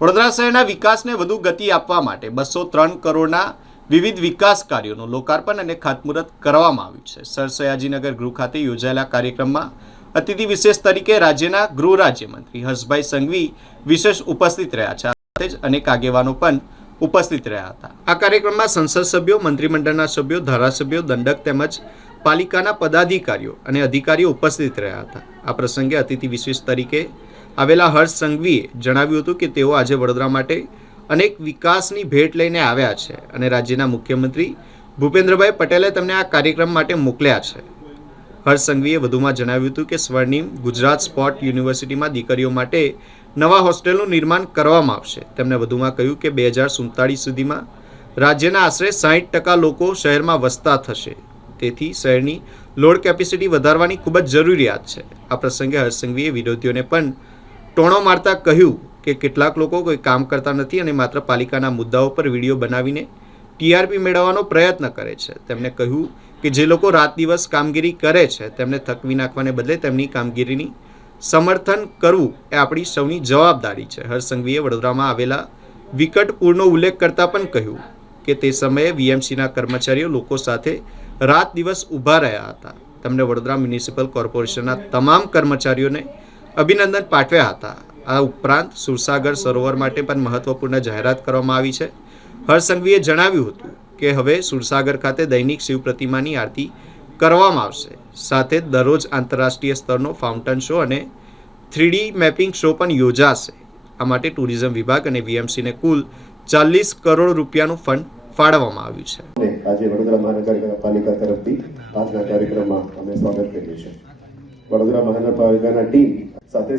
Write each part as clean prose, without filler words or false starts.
વડોદરા શહેરના વિકાસને વધુ ગતિ આપવા માટે 203 કરોડના વિવિધ વિકાસ કાર્યોનું લોકાર્પણ અને ખાતમુહૂર્ત કરવામાં આવ્યું છે. સર સયાજીનગર ગૃહ ખાતે યોજાયેલા કાર્યક્રમમાં અતિથિ વિશેષ તરીકે રાજ્યના ગૃહ રાજ્યમંત્રી હર્ષભાઈ સંઘવી વિશેષ ઉપસ્થિત રહ્યા છે. સાથે જ અનેક આગેવાનો પણ ઉપસ્થિત રહ્યા હતા. આ કાર્યક્રમમાં સંસદ સભ્યો, મંત્રીમંડળના સભ્યો, ધારાસભ્યો, દંડક તેમજ પાલિકાના પદાધિકારીઓ અને અધિકારીઓ ઉપસ્થિત રહ્યા હતા. આ પ્રસંગે અતિથિ વિશેષ તરીકે આવેલા હર્ષ સંઘવીએ જણાવ્યું હતું કે તેઓ આજે વડોદરા માટે અનેક વિકાસની ભેટ લઈને આવ્યા છે અને રાજ્યના મુખ્યમંત્રી ભૂપેન્દ્રભાઈ પટેલે તેમને આ કાર્યક્રમ માટે મોકલ્યા છે. હર્ષ સંઘવીએ વધુમાં જણાવ્યું હતું કે સ્વર્ણિમ ગુજરાત સ્પોર્ટ યુનિવર્સિટીમાં દીકરીઓ માટે નવા હોસ્ટેલનું નિર્માણ કરવામાં આવશે. તેમણે વધુમાં કહ્યું કે 2047 સુધીમાં રાજ્યના આશરે 60% લોકો શહેરમાં વસતા થશે. તેથી શહેરની લોડ કેપેસિટી વધારવાની ખૂબ જ જરૂરિયાત છે. આ પ્રસંગે હર્ષ સંઘવીએ વિરોધીઓને પણ ટોણો મારતા કહ્યું કે કેટલાક લોકો કોઈ કામ કરતા નથી અને માત્ર પાલિકાના મુદ્દાઓ પર વિડીયો બનાવીને ટીઆરપી મેળવવાનો પ્રયત્ન કરે છે. તેમણે કહ્યું કે જે લોકો રાત દિવસ કામગીરી કરે છે તેમને થકવી નાખવાને બદલે તેમની કામગીરીની સમર્થન કરવું એ આપણી સૌની જવાબદારી છે. હર્ષ સંઘવીએ વડોદરામાં આવેલા વિકટ પૂરનો ઉલ્લેખ કરતા પણ કહ્યું કે તે સમયે વીએમસીના કર્મચારીઓ લોકો સાથે રાત દિવસ ઊભા રહ્યા હતા. તેમણે વડોદરા મ્યુનિસિપલ કોર્પોરેશનના તમામ કર્મચારીઓને અભિનંદન પાઠવ્યા હતા. આ ઉપરાંત સુરસાગર સરોવર માટે પણ મહત્વપૂર્ણ જાહેરાત કરવામાં આવી છે. હર્ષ સંઘવીએ જણાવ્યું હતું કે હવે સુરસાગર ખાતે દૈનિક શિવ પ્રતિમાની આરતી કરવામાં આવશે. સાથે જ દરરોજ આંતરરાષ્ટ્રીય સ્તરનો ફાઉન્ટન શો અને 3D મેપિંગ શો પણ યોજાશે. આ માટે ટુરિઝમ વિભાગ અને વીએમસીને કુલ 40 કરોડ રૂપિયાનું ફંડ ફાળવવામાં આવ્યું છે. આજે વડોદરા મહાનગરપાલિકા તરફથી આજના કાર્યક્રમમાં અમે સ્વાગત કરીએ છીએ. વડોદરા મહાનગરપાલિકાના ટીમ સાથે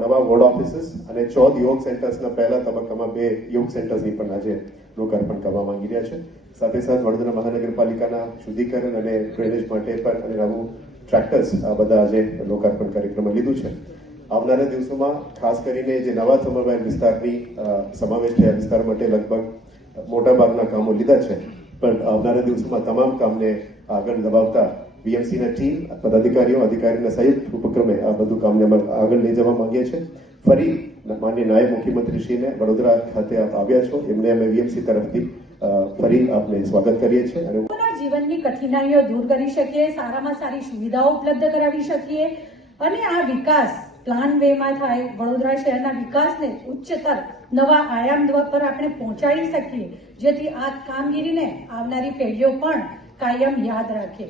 નવા વોર્ડ ઓફિસીસ અને 14 યોગ સેન્ટર્સના પહેલા તબક્કામાં 2 યોગ સેન્ટર્સની પણ આજે લોકાર્પણ કરવા માંગી રહ્યા છે. સાથે વડોદરા મહાનગરપાલિકાના શુદ્ધિકરણ અને ડ્રેનેજ માટે પણ અને નવું ટ્રેક્ટર્સ આ બધા આજે લોકાર્પણ કાર્યક્રમમાં લીધું છે. આવનારા દિવસોમાં ખાસ કરીને જે નવા સમવાય વિસ્તારની સમાવેશ થયા વિસ્તાર માટે લગભગ મોટાભાગના કામો લીધા છે, પણ આવનારા દિવસોમાં તમામ કામને આગળ દબાવતા વીએમસીના ટીમ પદાધિકારીઓ અધિકારીના સંયુક્ત ઉપક્રમે આ બધું કામને આગળ લઈ જવા માંગીએ છીએ. ફરી માનનીય નાયબ મુખ્યમંત્રીશ્રીને વડોદરા ખાતે આપ આવ્યા છો એમને અમે વીએમસી તરફથી ફરી આપને સ્વાગત કરીએ છીએ અને જીવનની કઠિનાઈઓ દૂર કરી શકીએ, સારામાં સારી સુવિધાઓ ઉપલબ્ધ કરાવી શકીએ અને આ વિકાસ પ્લાન વેમાં થાય. વડોદરા શહેરના વિકાસને ઉચ્ચતર નવા આયામ પર આપણે પહોંચાડી શકીએ, જેથી આ કામગીરીને આવનારી પેઢીઓ પણ કાયમ યાદ રાખે.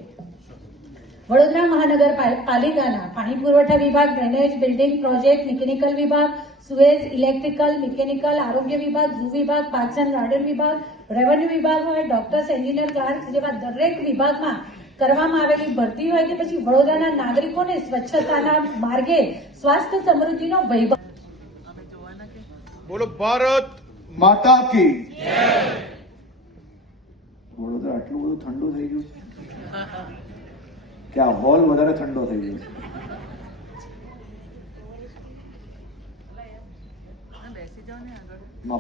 વડોદરા મહાનગરપાલિકાના પાણી પુરવઠા વિભાગ, ડ્રેનેજ, બિલ્ડિંગ પ્રોજેક્ટ, મિકેનિકલ વિભાગ, સુએઝ, ઇલેક્ટ્રિકલ, મિકેનિકલ, આરોગ્ય વિભાગ, ઝૂ વિભાગ, પાર્ક્સ એન્ડ ગાર્ડન વિભાગ, રેવન્યુ વિભાગ હોય, ડોક્ટર્સ, એન્જિનિયર, ક્લાર્ક જેવા દરેક વિભાગમાં કરવામાં આવેલી ભરતી હોય કે પછી વડોદરાના નાગરિકોને સ્વચ્છતાના માર્ગે સ્વાસ્થ્ય સમૃદ્ધિનો વૈભવ. બોલો ભારત માતા કી જય. વડોદરા આટલું બધું ઠંડુ થઈ ગયું કે આ હોલ વધારે ઠંડો થઈ ગયો છે.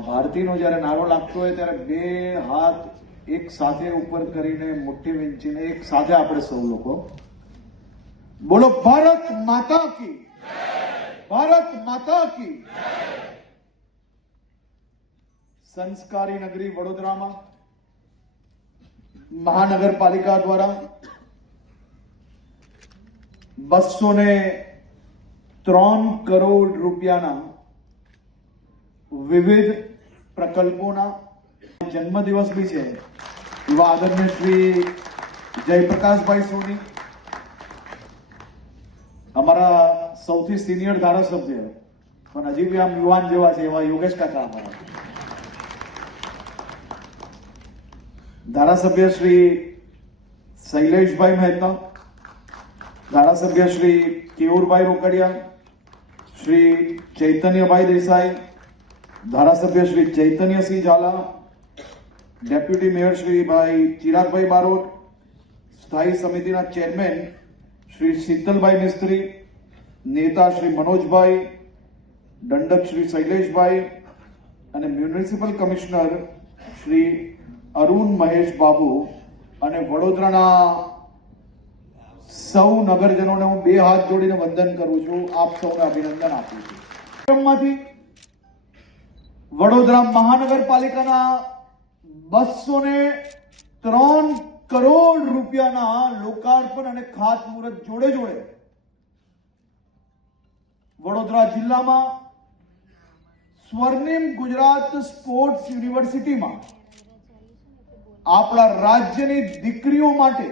ભારતીનો જયારે નારો લાગતો હોય ત્યારે 2 હાથ એક સાથે ઉપર કરીને મુઠ્ઠી વીંચીને એક સાથે આપણે સૌ લોકો બોલો ભારત માતા કી જય. ભારત માતા કી જય. સંસ્કારી નગરી વડોદરામાં મહાનગરપાલિકા દ્વારા 203 કરોડ રૂપિયાના વિવિધ પ્રકલ્પોના જન્મદિવસ બી છે. યુવા આદરણીય શ્રી જયપ્રકાશભાઈ સોની, અમારા સૌથી સિનિયર ધારાસભ્ય પણ હજી બી આમ યુવાન જેવા છે એવા યોગેશ કાકા, અમારા ધારાસભ્ય શ્રી શૈલેષભાઈ મહેતા, ધારાસભ્ય શ્રી કેવુરભાઈ રોકડિયા, શ્રી ચૈતન્યભાઈ દેસાઈ, ધારાસભ્ય શ્રી ચૈતન્યસિંહ ઝાલા, ડેપ્યુટી મેયર શ્રી ભાઈ ચિરાગભાઈ બારોટ, સ્થાયી સમિતિના ચેરમેન શ્રી શીતલભાઈ મિસ્ત્રી, નેતા શ્રી મનોજભાઈ, દંડક શ્રી શૈલેષભાઈ અને મ્યુનિસિપલ કમિશનર શ્રી અરુણ મહેશ બાબુ અને વડોદરાના સૌ નગરજનોને હું 2 હાથ જોડીને વંદન કરું છું. આપ સૌને અભિનંદન આપું છું. વડોદરા મહાનગરપાલિકાના 203 કરોડ રૂપિયાના લોકાર્પણ અને ખાતમુહૂર્ત જોડે જોડે વડોદરા જિલ્લામાં સ્વર્ણિમ ગુજરાત સ્પોર્ટ્સ યુનિવર્સિટીમાં આપણા રાજ્યની દીકરીઓ માટે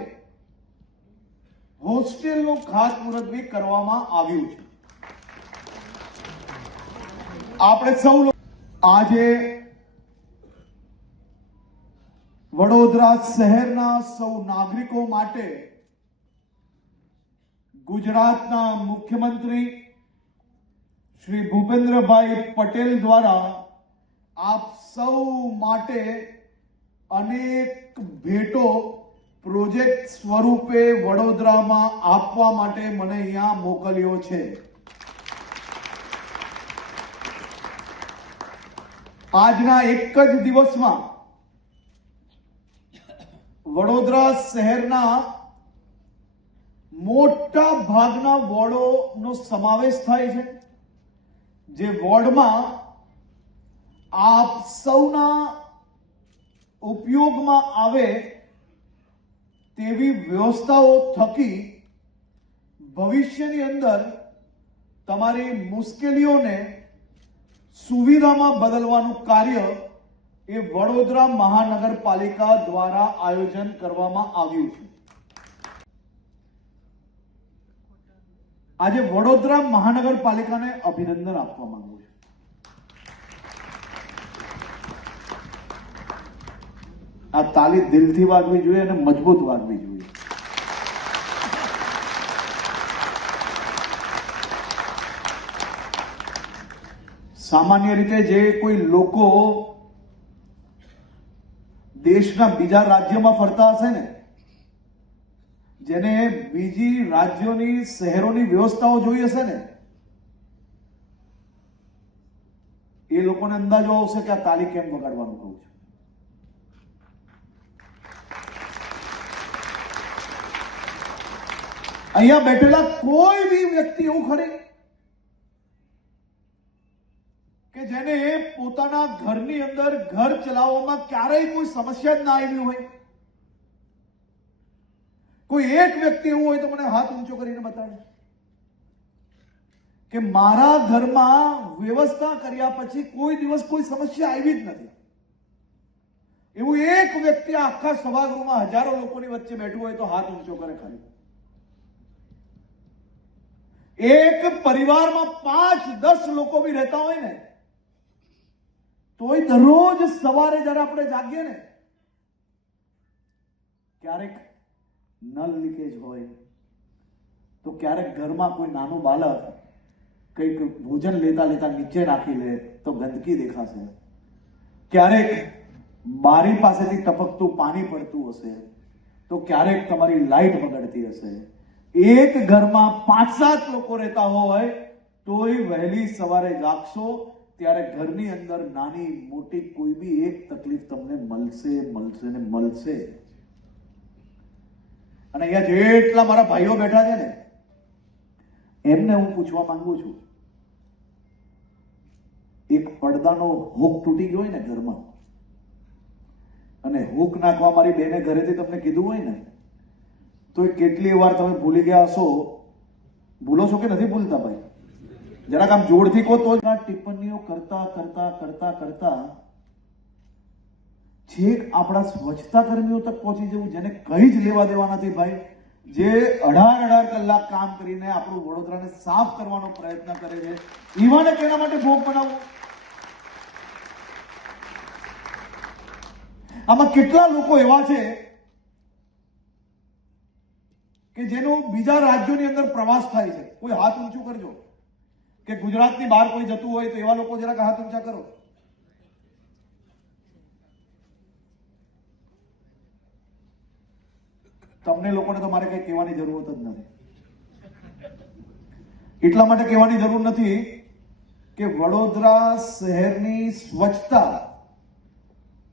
હોસ્ટેલનું ખાતમુહૂર્ત બી કરવામાં આવ્યું છે. આપણે સૌ આજે વડોદરા શહેરના સૌ નાગરિકો માટે ગુજરાતના મુખ્યમંત્રી શ્રી ભૂપેન્દ્રભાઈ પટેલ દ્વારા આપ સૌ માટે અનેક ભેટો પ્રોજેક્ટ સ્વરૂપે વડોદરામાં આપવા માટે મને અહીંયા મોકલ્યો છે. આજના એક જ દિવસમાં વડોદરા શહેરના મોટા ભાગના વોર્ડોનો સમાવેશ થાય છે, જે વોર્ડમાં આપ સૌના ઉપયોગમાં આવે તેવી વ્યવસ્થાઓ થકી ભવિષ્યની અંદર તમારી મુશ્કેલીઓને સુવિધામાં બદલવાનું કાર્ય એ વડોદરા મહાનગરપાલિકા દ્વારા આયોજન કરવામાં આવ્યું છે. આજે વડોદરા મહાનગરપાલિકાને અભિનંદન આપવા માંગુ છું. આ તાલી દિલથી વાગવી જોઈએ અને મજબૂત વાગવી જોઈએ. સામાન્ય રીતે જે કોઈ લોકો દેશના બીજા રાજ્યમાં ફરતા હશે ને, જેને બીજી રાજ્યોની શહેરોની વ્યવસ્થાઓ જોઈ હશે ને, એ લોકોને અંદાજો આવશે કે આ તાલી કેમ વગાડવાનું કહું છું. અહીંયા બેઠેલા કોઈ બી વ્યક્તિ એવું ખરી કે જેને પોતાના ઘરની અંદર ઘર ચલાવવામાં ક્યારેય કોઈ સમસ્યા જ ના આવી હોય? કોઈ એક વ્યક્તિ એવું હોય તો મને હાથ ઊંચો કરીને બતાવે કે મારા ઘરમાં વ્યવસ્થા કર્યા પછી કોઈ દિવસ કોઈ સમસ્યા આવી જ નથી. એવું એક વ્યક્તિ આખા સભાગૃહમાં હજારો લોકોની વચ્ચે બેઠું હોય તો હાથ ઊંચો કરે ખાલી. એક પરિવારમાં 5-10 લોકો બી રહેતા હોય ને, તોય દરરોજ સવારે જ્યારે આપણે જાગીએ ને, ક્યારેક નળ લીકેજ હોય તો ક્યારેક ઘરમાં કોઈ નાનું બાળક કંઈક ભોજન લેતા લેતા નીચે નાખી લે તો ગંદકી દેખાશે. ક્યારેક બારી પાસેથી ટપકતું પાણી પડતું હશે તો ક્યારેક તમારી લાઈટ બગડતી હશે. એક ઘરમાં 5-7 લોકો રહેતા હોય તોય વહેલી સવારે જાગશો ત્યારે ઘરની અંદર નાની મોટી કોઈ બી એક તકલીફ તમને મળશે ને મળશે. અને અહીંયા જેટલા મારા ભાઈઓ બેઠા છે ને, એમને હું પૂછવા માંગુ છું, એક પડદાનો હુક તૂટી ગયો હોય ને ઘરમાં, અને હુક નાખવા મારી બેને ઘરેથી તમને કીધું હોય ને, તો કેટલી વાર તમે ભૂલી ગયા હશો? ભૂલો છો કે નથી ભૂલતા ભાઈ? જરાક આમ જોરથી કહો તો. ટિપ્પણીઓ કરતા કરતા કરતા કરતા છેક આપણા સ્વચ્છતા કર્મીઓ તક પહોંચી જવું, જેને કઈ જ લેવા દેવા નથી ભાઈ, જે 18 કલાક કામ કરીને આપણું વડોદરાને સાફ કરવાનો પ્રયત્ન કરે છે, એવાને કેના માટે ભોગ બનાવવો? આમાં કેટલા લોકો એવા છે કે જેનો બીજા રાજ્યોની અંદર પ્રવાસ થાય છે? કોઈ હાથ ઊંચું કરજો. કે ગુજરાતની બહાર કોઈ જતું હોય તો એવા લોકો જરાક હાથ ઊંચા કરો. તમને લોકોને તો મારે કઈ કહેવાની જરૂરત જ નથી. એટલા માટે કહેવાની જરૂર નથી કે વડોદરા શહેરની સ્વચ્છતા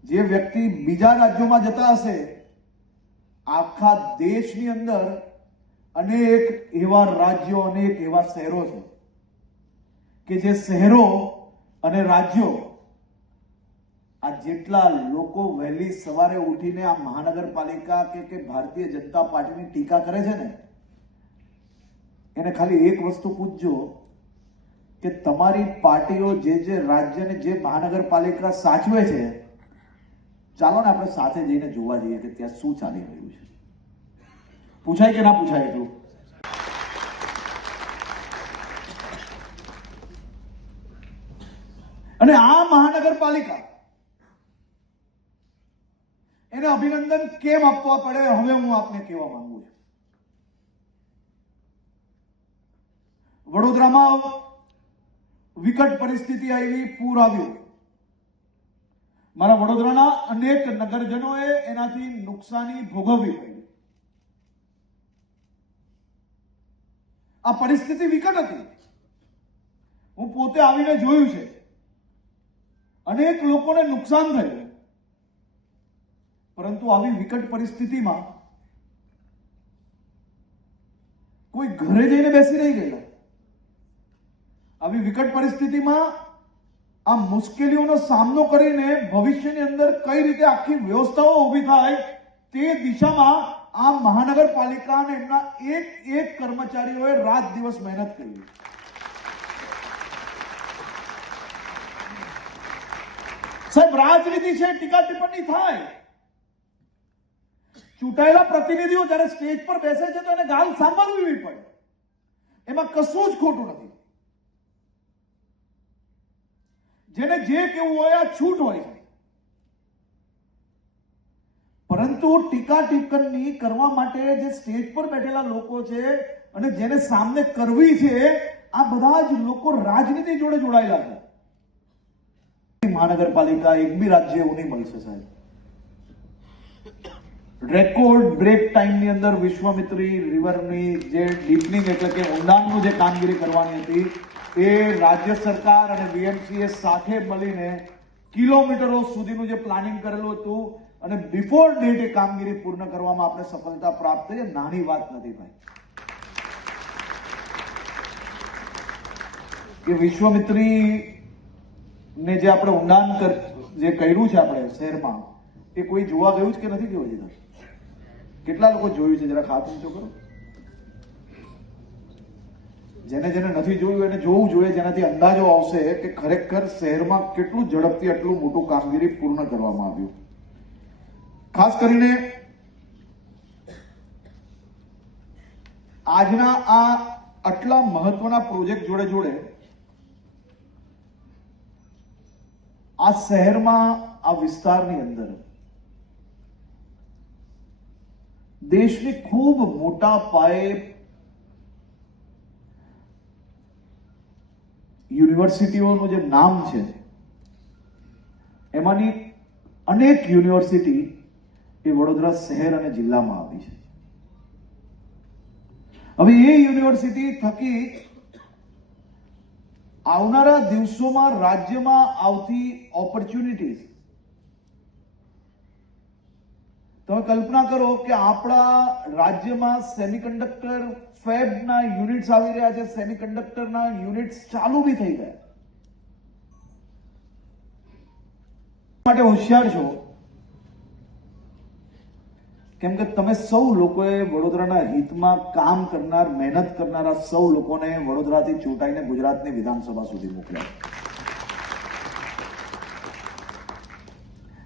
જે વ્યક્તિ બીજા રાજ્યોમાં જતા હશે, આખા દેશની અંદર અનેક એવા રાજ્યો, અનેક એવા શહેરો છે કે જે શહેરો અને રાજ્યો આ જેટલા લોકો વહેલી સવારે ઉઠીને આ મહાનગરપાલિકા કે ભારતીય જનતા પાર્ટીની ટીકા કરે છે ને, એને ખાલી એક વસ્તુ પૂછજો કે તમારી પાર્ટીઓ જે રાજ્યને જે મહાનગરપાલિકા સાચવે છે, ચાલો ને આપણે સાથે જઈને જોવા જઈએ કે ત્યાં શું ચાલી રહ્યું છે. પૂછાય કે ના પૂછાય એટલું? અને આ મહાનગરપાલિકા એને અભિનંદન કેમ આપવા પડે, હવે હું આપને કહેવા માંગુ છું. વડોદરામાં વિકટ પરિસ્થિતિ આવી, પૂર આવ્યું. મારા વડોદરાના અનેક નગરજનોએ એનાથી નુકસાની ભોગવવી પડી. આ પરિસ્થિતિ વિકટ હતી. હું પોતે આવીને જોયું છે. અનેક લોકોને નુકસાન થયું, પરંતુ આવી વિકટ પરિસ્થિતિમાં કોઈ ઘરે જઈને બેસી નહીં ગયેલા. આવી વિકટ પરિસ્થિતિમાં આ મુશ્કેલીઓનો સામનો કરીને ભવિષ્યની અંદર કઈ રીતે આખી વ્યવસ્થાઓ ઊભી થાય તે દિશામાં આ મહાનગરપાલિકા અને એમના એક કર્મચારીઓએ રાત દિવસ મહેનત કરી. સાહેબ, રાજનીતિ છે, ટીકા ટિપ્પણી થાય. ચૂંટાયેલા પ્રતિનિધિઓ જ્યારે સ્ટેજ પર બેસે છે તો એને ગાલ સાંભળવી પડે. એમાં કશું જ ખોટું નથી. જેને જે કેવું હોય આ છૂટ હોય છે. પરંતુ ટીકા ટિપ્પણી કરવા માટે જે સ્ટેજ પર બેઠેલા લોકો છે અને જેને સામને કરવી છે, આ બધા જ લોકો રાજનીતિ જોડે જોડાયેલા છે. મહાનગરપાલિકા એક બી રાજ્ય એવું નહીં મળશે સાહેબ. રેકોર્ડ બ્રેક ટાઈમની અંદર વિશ્વામિત્રી રિવરની જે ડીપનિંગ એટલે કે ઊંડાણનું જે કામગીરી કરવાની હતી એ રાજ્ય સરકાર અને વીએમસીએ સાથે મળીને કિલોમીટરો સુધીનું જે પ્લાનિંગ કરેલું હતું અને બિફોર ડેટ એ કામગીરી પૂર્ણ કરવામાં આપણે સફળતા પ્રાપ્ત થઈ. નાની વાત નથી ભાઈ. કે વિશ્વામિત્રી ને જે આપણે ઊંડાણ જે કર્યું છે આપણે શહેરમાં, એ કોઈ જોવા ગયું છે કે નથી ગયું? હજી કેટલા લોકો જોયું છે? જરા હાથ ઊંચો કરો. જેને નથી જોયું એને જોવું જોઈએ, જેનાથી અંદાજો આવશે કે ખરેખર શહેરમાં કેટલું ઝડપથી આટલું મોટું કામગીરી પૂર્ણ કરવામાં આવ્યું. ખાસ કરીને આજના આ આટલા મહત્વના પ્રોજેક્ટ જોડે જોડે આ શહેરમાં, આ વિસ્તારની અંદર દેશની ખૂબ મોટા પાયે યુનિવર્સિટીઓનું જે નામ છે એમાંની અનેક યુનિવર્સિટી એ વડોદરા શહેર અને જિલ્લામાં આવી છે. હવે એ યુનિવર્સિટી થકી આવનારા દિવસોમાં રાજ્યમાં આવતી ઓપોર્ચ્યુનિટીઝ, તમે કલ્પના કરો કે આપણા રાજ્યમાં સેમિકન્ડક્ટર ફેબના યુનિટ્સ આવી રહ્યા છે, સેમિકન્ડક્ટરના યુનિટ્સ ચાલુ બી થઈ ગયા. માટે હોશિયાર છો, કેમ કે તમે સૌ લોકોએ વડોદરાના હિતમાં કામ કરનાર, મહેનત કરનારા સૌ લોકોને વડોદરાથી ચૂંટાઈને ગુજરાતની વિધાનસભા સુધી મોકલ્યા.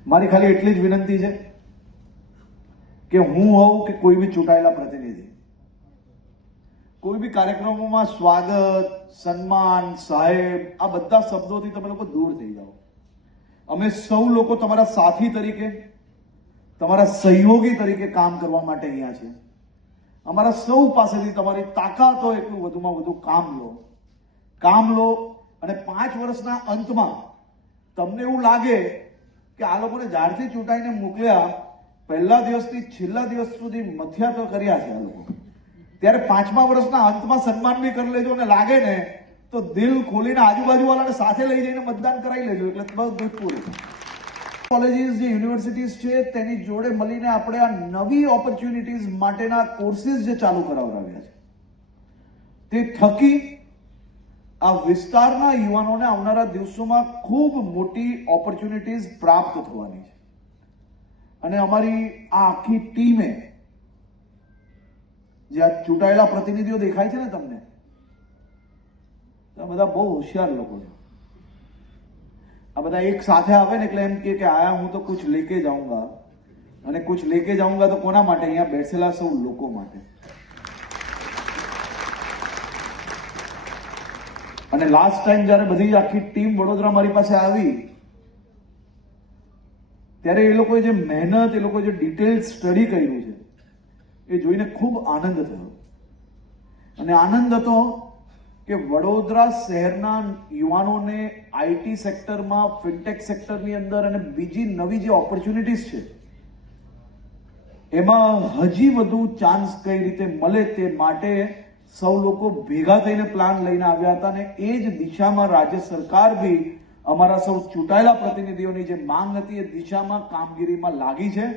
મારી ખાલી એટલી જ વિનંતી છે કે હું હોઉં કે કોઈ બી ચૂંટાયેલા પ્રતિનિધિ, કોઈ બી કાર્યક્રમોમાં સ્વાગત, સન્માન, સાહેબ આ બધા શબ્દોથી તમે લોકો દૂર થઈ જાઓ. અમે સૌ લોકો તમારા સાથી તરીકે, તમારા સહયોગી તરીકે કામ કરવા માટે અહીંયા છે. અમારા સૌ પાસેથી તમારી તાકાત હોય એટલું વધુમાં વધુ કામ લો અને 5 વર્ષના અંતમાં તમને એવું લાગે કે આ લોકોને જ્યારથી ચૂંટાઈને મોકલ્યા પહેલા દિવસથી છેલ્લા દિવસ સુધી મથ્યા તો કર્યા છે આ લોકો, ત્યારે 5મા વર્ષના અંતમાં સન્માન બી કરી લેજો અને લાગે ને તો દિલ ખોલીને આજુબાજુ વાળાને સાથે લઈ જઈને મતદાન કરાવી લેજો. એટલે બધું પૂરું. કોલેજીસ, જે યુનિવર્સિટીઝ છે તેની જોડે મળીને આપણે આ નવી ઓપોર્ચ્યુનિટીઝ માટેના કોર્સિસ જે ચાલુ કરાવડાવ્યા છે તે થકી આ વિસ્તારના યુવાનોને આવનારા દિવસોમાં ખૂબ મોટી ઓપોર્ચ્યુનિટીઝ પ્રાપ્ત થવાની છે. અને અમારી આ આખી ટીમે, જે આ ચૂંટાયેલા પ્રતિનિધિઓ દેખાય છે ને તમને, આ બધા બહુ હોશિયાર લોકો છે. આ બધા એક સાથે આવે ને એટલે એમ કે આયા હું તો કુછ લેકે જાઉંગા, અને કુછ લેકે જાઉંગા તો કોના માટે? અહીંયા બેસેલા સૌ લોકો માટે. અને લાસ્ટ ટાઈમ જયારે બધી આખી ટીમ વડોદરા મારી પાસે આવી ત્યારે એ લોકોએ જે મહેનત, એ લોકોએ જે ડિટેલ સ્ટડી કર્યું છે એ જોઈને ખૂબ આનંદ થયો. અને આનંદ હતો કે વડોદરા શહેરના યુવાનોને આઈટી સેક્ટરમાં, ફિનટેક સેક્ટરની અંદર અને બીજી નવી જે ઓપોર્ચ્યુનિટીઝ છે એમાં હજી વધુ ચાન્સ કઈ રીતે મળે તે માટે સૌ લોકો ભેગા થઈને પ્લાન લઈને આવ્યા હતા. અને એ જ દિશામાં રાજ્ય સરકાર બી અમારા સૌ ચૂંટાયેલા પ્રતિનિધિઓની જે માંગ હતી એ દિશામાં કામગીરીમાં લાગી છે.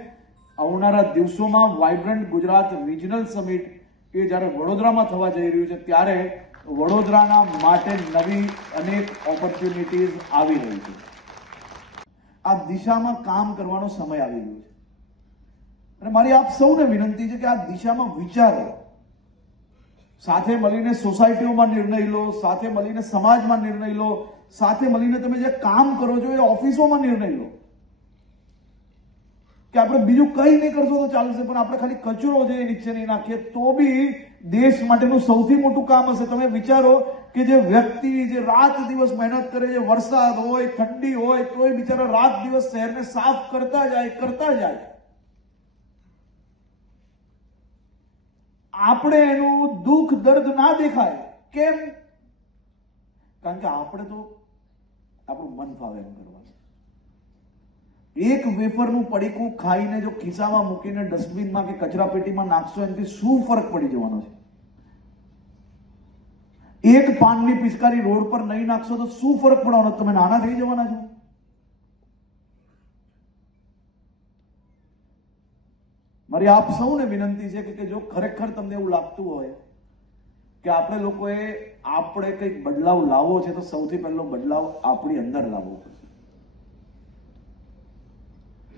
આવનારા દિવસોમાં વાઇબ્રન્ટ ગુજરાત રિજનલ સમિટ એ જ્યારે વડોદરામાં થવા જઈ રહ્યું છે ત્યારે વડોદરાના માટે નવી અનેક ઓપોર્ચ્યુનિટીઝ આવી રહી છે. આ દિશામાં કામ કરવાનો સમય આવી ગયો છે. અને મારી આપ સૌને વિનંતી છે કે આ દિશામાં વિચારો. સાથે મળીને સોસાયટીઓમાં નિર્ણય લો, સાથે મળીને સમાજમાં નિર્ણય લો, સાથે મળીને તમે જે કામ કરો છો એ ઓફિસોમાં નિર્ણય લો. કે આપણે બીજું કઈ નહીં કરશો તો ચાલશે, પણ આપણે ખાલી કચરો જે નીચે નહીં નાખીએ તો બી દેશ માટેનું સૌથી મોટું કામ હશે. તમે વિચારો કે જે વ્યક્તિ જે રાત દિવસ મહેનત કરે છે, વરસાદ હોય, ઠંડી હોય, તોય બિચારા રાત દિવસ શહેરને સાફ કરતા જાય. આપણે એનું દુઃખ દર્દ ના દેખાય. કેમ? કારણ કે આપણે તો આપણું મન ફાવે એમ કરવાનું. એક વેફરનું પડીકું ખાઈને જો ખિસ્સામાં મૂકીને ડસ્ટબિનમાં કે કચરા પેટીમાં નાખશો એનાથી શું ફરક પડી જવાનો છે? એક પાનની પિચકારી રોડ પર નહીં નાખશો તો શું ફરક પડવાનો? તમે નાના થઈ જવાના છો. મારી આપ સૌને વિનંતી છે કે જો ખરેખર તમને એવું લાગતું હોય કે આપણે લોકોએ કંઈક બદલાવ લાવવો છે તો સૌથી પહેલો બદલાવ આપણી અંદર લાવવો પડશે.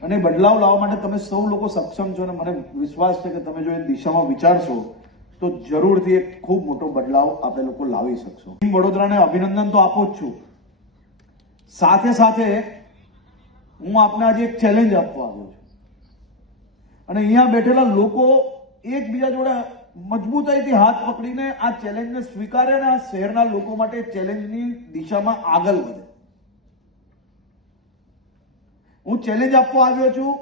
અને બદલાવ લાવવા માટે તમે સૌ લોકો સક્ષમ છો અને મને વિશ્વાસ છે કે તમે જો એ દિશામાં વિચારશો તો જરૂરથી એક ખૂબ મોટો બદલાવ આપણે લોકો લાવી શકશો. વડોદરાને અભિનંદન તો આપું જ છું. સાથે સાથે હું આપને આજે એક ચેલેન્જ આપવા આવ્યો છું. અને અહીંયા બેઠેલા લોકો એકબીજા જોડે મજબૂતાઈથી હાથ પકડીને આ ચેલેન્જને સ્વીકારે અને આ શહેરના લોકો માટે ચેલેન્જની દિશામાં આગળ વધે. હું ચેલેન્જ આપવા આવ્યો છું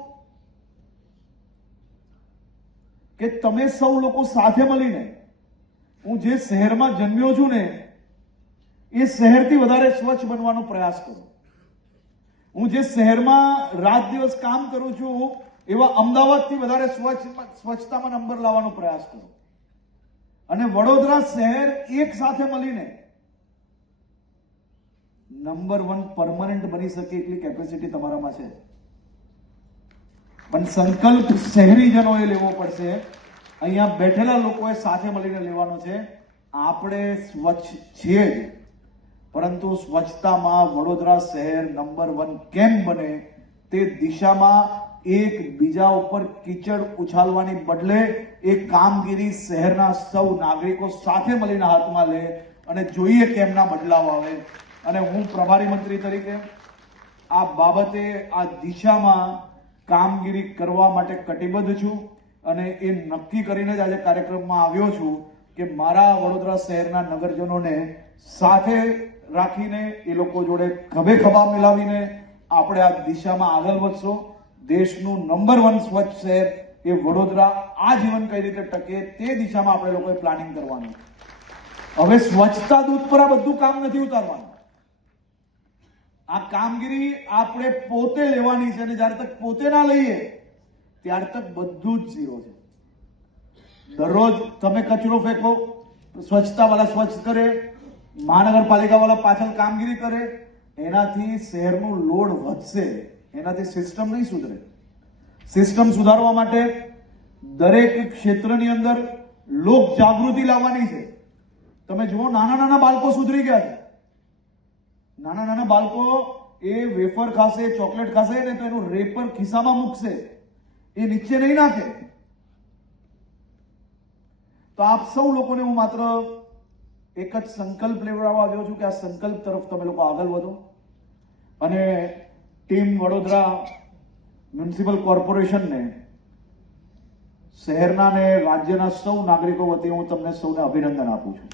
કે તમે સૌ લોકો સાથે મળીને, હું જે શહેરમાં જન્મ્યો છું ને એ શહેરથી વધારે સ્વચ્છ બનવાનો પ્રયાસ કરો. હું જે શહેરમાં રાત દિવસ કામ કરું છું એવા અમદાવાદથી વધારે સ્વચ્છતામાં નંબર લાવવાનો પ્રયાસ કરો. અને વડોદરા શહેર એક સાથે મળીને નંબર 1 પરમનન્ટ બની શકે એટલી કેપેસિટી તમારામાં છે. પણ સંકલ્પ શહેરીજનોએ લેવો પડશે. અહીંયા બેઠેલા લોકોએ સાથે મળીને લેવાનો છે. આપણે સ્વચ્છ છીએ જ, પરંતુ સ્વચ્છતામાં વડોદરા શહેર નંબર 1 કેમ બને તે દિશામાં એક બીજા ઉપર કીચડ ઉછાલવાની બદલે એ કામગીરી શહેરના સૌ નાગરિકો સાથે મળીને હાથમાં લે અને જોઈએ કેમના બદલાવ આવે. અને હું પ્રભારી મંત્રી તરીકે આ બાબતે, આ દિશામાં કામગીરી કરવા માટે કટિબદ્ધ છું. અને એ નક્કી કરીને જ આજે કાર્યક્રમમાં આવ્યો છું કે મારા વડોદરા શહેરના નગરજનોને સાથે રાખીને એ લોકો જોડે ખભે ખભા મિલાવીને આપણે આ દિશામાં આગળ વધશો. દેશનું નંબર 1 સ્વચ્છ શહેર એ વડોદરા આજીવન કઈ રીતે ટકે તે દિશામાં આપણે લોકોએ પ્લાનિંગ કરવાનું. હવે સ્વચ્છતા દૂત પર આ બધું કામ નથી ઉતારવાનું. આ કામગીરી આપણે પોતે લેવાની છે અને જ્યારે તક પોતે ના લઈએ ત્યાર તક બધું જ ઝીરો છે. દરરોજ તમે કચરો ફેંકો, સ્વચ્છતા વાળા સ્વચ્છ કરે, મહાનગરપાલિકા વાળા પાછળ કામગીરી કરે, એનાથી શહેરનું લોડ વધશે, એનાથી સિસ્ટમ નહીં સુધરે. સિસ્ટમ સુધારવા માટે દરેક ક્ષેત્રની અંદર લોક જાગૃતિ લાવવાની છે. તમે જુઓ, નાના નાના બાળકો સુધરી ગયા છે. નાના નાના બાળકો એ વેફર ખાશે, ચોકલેટ ખાશે ને તો એનું રેપર ખિસ્સામાં મૂકશે, એ નીચે નહીં નાખે. તો આપ સૌ લોકોને હું માત્ર એક જ સંકલ્પ લેવડાવવા આવ્યો છું કે આ સંકલ્પ તરફ તમે લોકો આગળ વધો અને ટીમ વડોદરા મ્યુનિસિપલ કોર્પોરેશનને, શહેરના ને રાજ્યના સૌ નાગરિકો વતી હું તમને સૌને અભિનંદન આપું છું.